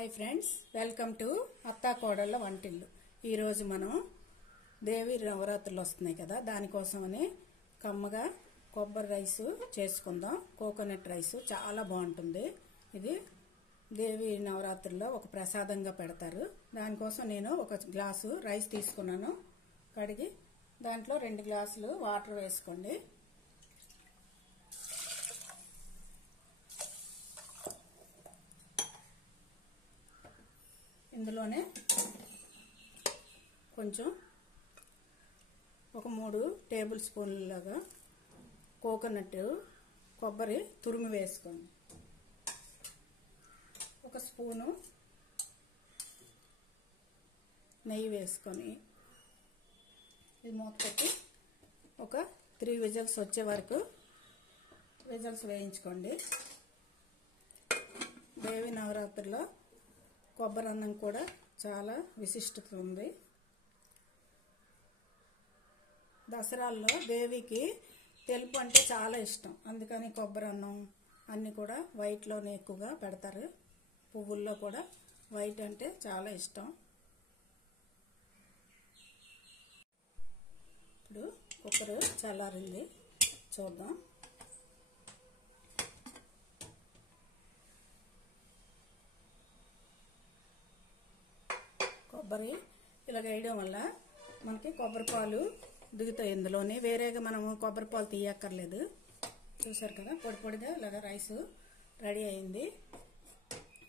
Hi friends, welcome to అత్తా కోడళ్ళ వంటిల్లు. ఈరోజు మనం దేవి నవరాత్రులు వస్తున్నాయి కదా, దానికోసమని కమ్మగా కొబ్బరి రైస్ చేసుకుందాం. కోకోనట్ రైస్ చాలా బాగుంటుంది. ఇది దేవి నవరాత్రుల్లో ఒక ప్రసాదంగా పెడతారు. దానికోసం నేను ఒక గ్లాసు రైస్ తీసుకున్నాను. కడిగి దాంట్లో 2 గ్లాసులు వాటర్ వేసుకోండి. ఇందులోనే కొంచెం ఒక 3 టేబుల్ స్పూన్లలాగా కోకోనట్ కొబ్బరి తురుము వేసుకోండి. ఒక స్పూను నెయ్యి వేసుకొని ఇది మూత పెట్టి ఒక 3 విజిల్స్ వచ్చే వరకు విజిల్స్ వేయించుకోండి. దేవి నవరాత్రిలో కొబ్బరి అన్నం కూడా చాలా విశిష్టత ఉంది. దసరాల్లో దేవికి తెలుపు అంటే చాలా ఇష్టం. అందుకని కొబ్బరి అన్నం అన్నీ కూడా వైట్లోనే ఎక్కువగా పెడతారు. పువ్వుల్లో కూడా వైట్ అంటే చాలా ఇష్టం. ఇప్పుడు కొబ్బరి చల్లారింది, చూద్దాం. కొబ్బరి ఇలా వేయడం వల్ల మనకి కొబ్బరి పాలు దిగుతాయి. ఇందులోనే వేరేగా మనము కొబ్బరి పాలు తీయక్కర్లేదు. చూసారు కదా, పొడి పొడిగా ఇలాగ రైస్ రెడీ అయింది.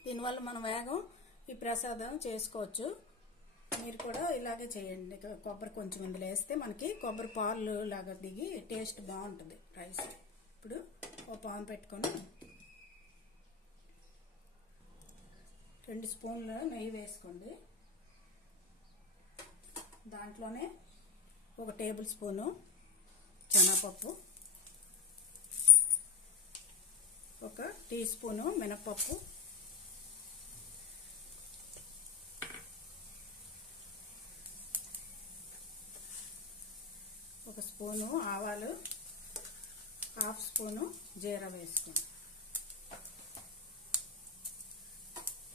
దీనివల్ల మనం వేగం ఈ ప్రసాదం చేసుకోవచ్చు. మీరు కూడా ఇలాగే చేయండి. కొబ్బరి కొంచెం ఇందులో వేస్తే మనకి కొబ్బరి పాలు లాగా దిగి టేస్ట్ బాగుంటుంది రైస్. ఇప్పుడు ఒక పాన్ పెట్టుకొని 2 స్పూన్ల నెయ్యి వేసుకోండి. దాంట్లోనే ఒక టేబుల్ స్పూను శనగపప్పు, ఒక టీ స్పూను మినపప్పు, ఒక స్పూను ఆవాలు, 1/2 స్పూను జీరా వేసుకోండి.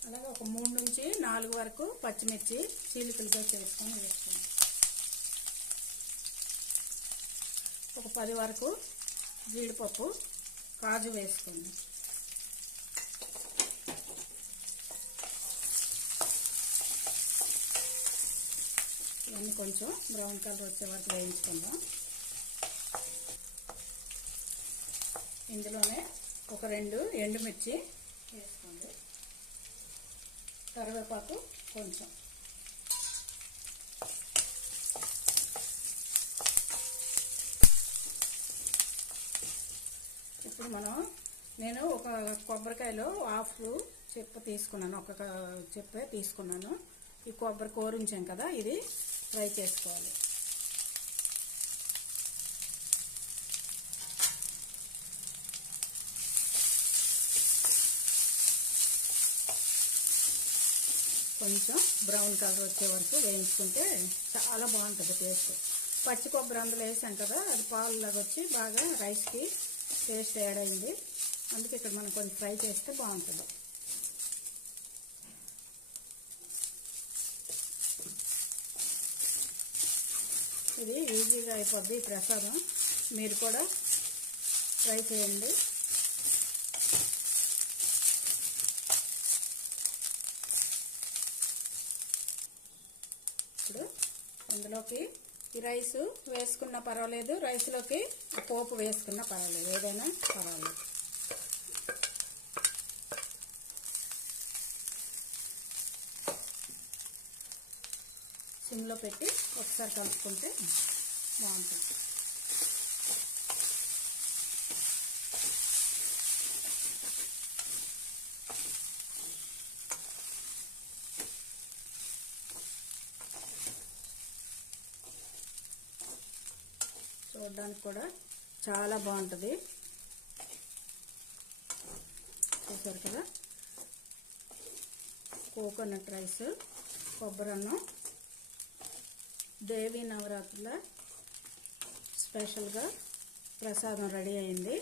అలాగే ఒక 3 నుంచి 4 వరకు పచ్చిమిర్చి చీలికలుగా చేసుకొని వేసుకోండి. ఒక 10 వరకు జీడిపప్పు, కాజు వేసుకోండి. ఇవన్నీ కొంచెం బ్రౌన్ కలర్ వచ్చే వరకు వేయించుకుందాం. ఇందులోనే ఒక 2 ఎండుమిర్చి వేసుకోండి. కరివేపాకు కొంచెం, ఇప్పుడు నేను ఒక కొబ్బరికాయలో 1/2 చెప్ప తీసుకున్నాను. ఒక చెప్పే తీసుకున్నాను. ఈ కొబ్బరి కోరించాం కదా, ఇది ఫ్రై చేసుకోవాలి. కొంచెం బ్రౌన్ కలర్ వచ్చే వరకు వేయించుకుంటే చాలా బాగుంటుంది టేస్ట్. పచ్చి కొబ్బరి అందులో వేసాం కదా, అది పాలులాగా వచ్చి బాగా రైస్కి టేస్ట్ యాడ్ అయింది. అందుకే ఇక్కడ మనం కొంచెం ఫ్రై చేస్తే బాగుంటుంది. ఇది ఈజీగా అయిపోద్ది ఈ ప్రసాదం. మీరు కూడా ట్రై చేయండి. ఇప్పుడు అందులోకి ఈ రైస్ వేసుకున్నా పర్వాలేదు, రైస్లోకి పోపు వేసుకున్నా పర్వాలేదు, ఏదైనా పర్వాలేదు. సిమ్లో పెట్టి ఒకసారి కలుపుకుంటే బాగుంటుంది. చూడడానికి కూడా చాలా బాగుంటుంది. చూసారు కదా, కోకోనట్ రైస్, కొబ్బరి అన్నం దేవి నవరాత్రుల స్పెషల్గా ప్రసాదం రెడీ అయింది.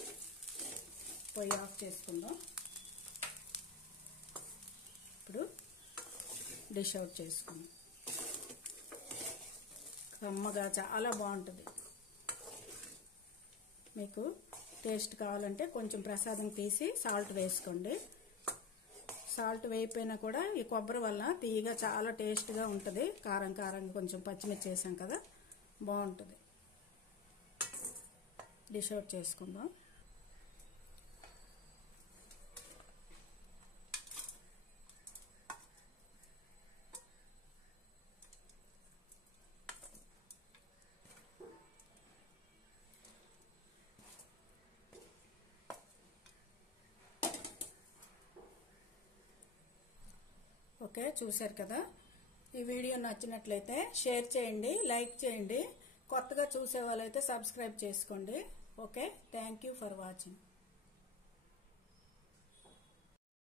పొయ్యి ఆఫ్ చేసుకుందాం. ఇప్పుడు డిష్ అవుట్ చేసుకుందాం. కమ్మగా చాలా బాగుంటుంది. మీకు టేస్ట్ కావాలంటే కొంచెం ప్రసాదం తీసి సాల్ట్ వేసుకోండి. సాల్ట్ వేయిపోయినా కూడా ఈ కొబ్బరి వల్ల తీయగా చాలా టేస్ట్గా ఉంటుంది. కారం కారంగా కొంచెం పచ్చిమిర్చి వేసాం కదా, బాగుంటుంది. డిష్ అవుట్ చేసుకుందాం. ఓకే, చూశారు కదా. ఈ వీడియో నచ్చినట్లయితే షేర్ చేయండి, లైక్ చేయండి. కొత్తగా చూసే వాళ్ళైతే సబ్స్క్రైబ్ చేసుకోండి. Okay, thank you for watching.